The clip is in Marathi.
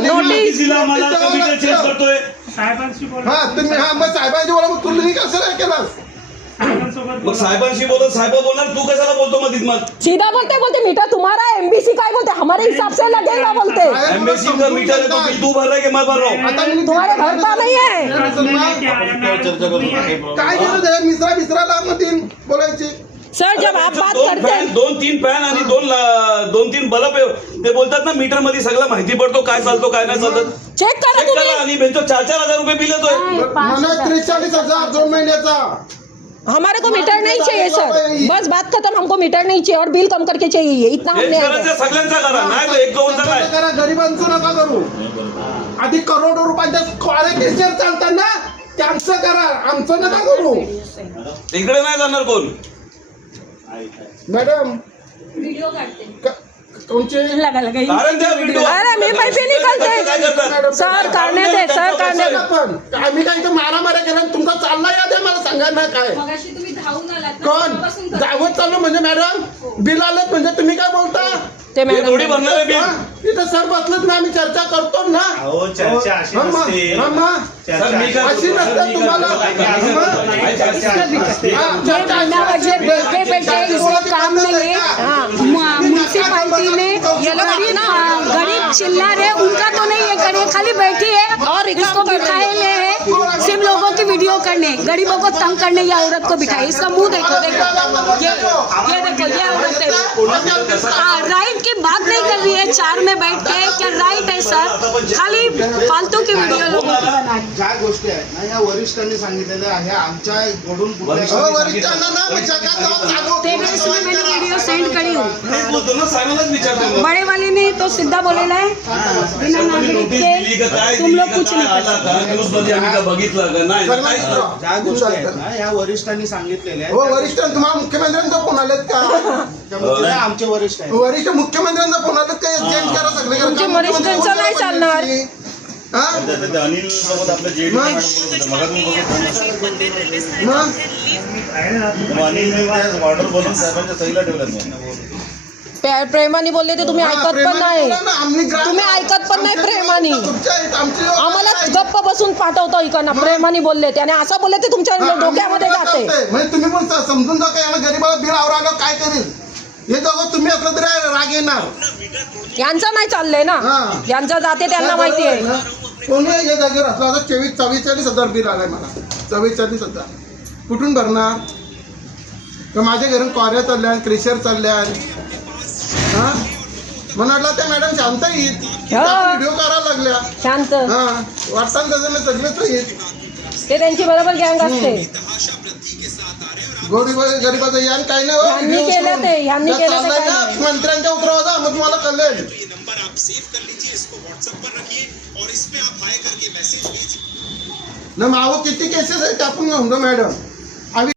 नोटीस दिला आम्हाला मीटर चेंज करतोय साहेबांशी बोला. तुम्ही मग साहेबांशी बोला. मग तुम्ही कसं काय केलं? मग साहेबांशी बोलत साहेब बोलणार, तू कशाला बोलतो मग सीधा बोलते मीटर तुम्हारा है, एमबीसी काय बोलते हमारे हिसाब से लगेगा बोलते. एमबीसी का मीटर है तो बिल तू भर रहा है कि मैं भर रहा हूँ? तुम्हारे भरता नहीं है. काय केलं मिश्रा बोलायची. सर जब आप बात करते हैं 2-3 फॅन आणि 2-3 बल्ब ते बोलतात ना मीटर मध्ये सगळं माहिती पडतो काय चालतो काय नाही चालत. चेक करा तुम्ही. आणि भेटतो 4-4 हजार रुपये बिल येतोय. 43,000 2 महिन्याचा. हमारे को मीटर नहीं चाहिए सर, बस बात खत्म. हमको मीटर नहीं चाहिए और बिल कम करके चाहिए, इतना हमने सगळ्यांचा करा नाही एक दोनचा काय करा. गरिबांचं नका करू. आधी करोडो रुपयांच्या केसेस चालतात ना त्यांचं करा, आमचं नका करू. इकडे नाही जाणार कोण. मैडम वीडियो काटते लगा अरे मी पैसे निकलते सर करने दे सर करने दे. पण आम्ही काय इथं मारामाऱ्या केल्या तुमचा चालला या द्या मला सांगा ना काय कोण धावत चाललो म्हणजे मॅडम बिल आलं म्हणजे तुम्ही काय बोलता ते मॅडम थोडी भरणार आहे बिल. इथं सर बसलत ना आम्ही चर्चा करतो ना. चर्चा अशी अशी नसते तुम्हाला काम नहीं है. म्यूनसिपालिटी ने गरीब चिल्ला रहे उनका तो नहीं है करे, खाली बैठी है और इसको बिठाए ले है सिर्फ लोगों की वीडियो करने, गरीबों को तंग करने ये औरत को बिठाई. इसका मुंह देखो देखो ये देखो ये औरत है. राइट की बात नहीं कर रही है 4 में बैठ के, क्या राइट है सर? खाली फालतू की वीडियो लोगों की बना. ज्या गोष्टी आहेत ना या वरिष्ठांनी सांगितलेल्या आहे आमच्याकडून वीडियो सेंड करी हूँ. बड़े वाले ने तो सीधा बोलेला है बिना नागरिक के तुम लोग कुछ नहीं कर सकते. बघितलं नाही ज्या गोष्टी आहेत ना या वरिष्ठांनी सांगितलेल्या आहेत. वरिष्ठ तुम्हाला मुख्यमंत्र्यांचा फोन आलेत का? आमचे वरिष्ठ आहेत. वरिष्ठ मुख्यमंत्र्यांचा फोन आलेत का? चेंज करा सगळे. तुमच्या वरिष्ठांचं नाही चालणार. अनिल सोबत आपलं जेडी ऑर्डर बनवून साहेबांच्या सहीला ठेवल्यात. प्रेमाने बोलले ते तुम्ही ऐकत पण नाही. तुम्ही ऐकत पण नाही प्रेमाने. आम्हाला गप्प बसून पाठवतो इकडनं. प्रेमाने बोलले त्याने असं बोलले ते तुमच्या डोक्यामध्ये जाते. म्हणजे तुम्ही पण समजून जा का गरीबाला बिल आवरायला काय करेल हे दोघं तुम्ही असलं तरी राग येणार. यांचं नाही चाललंय ना, यांचं जाते त्यांना माहिती आहे. कोणी या जागेवर असला आता 44,000 बिल आलाय मला. 44,000 कुठून भरणार? तर माझ्या घरून क्वाऱ्या चालल्या क्रेशर चालल्या. हा म्हणाला त्या मॅडम शांत येईल व्हिडिओ करायला लागल्या शांत. हा वाटतं तसं मी सगळेच येईल. ते त्यांची बरोबर गँग असते. गरीबाचं यान काही ह्यांनी केलं ते ह्यांनी केलं ते काय नाही. मंत्र्यांच्या उतरवा मग तुम्हाला कळेल. ना मावं किती केसेस आहेत टाकून घेऊन मॅडम.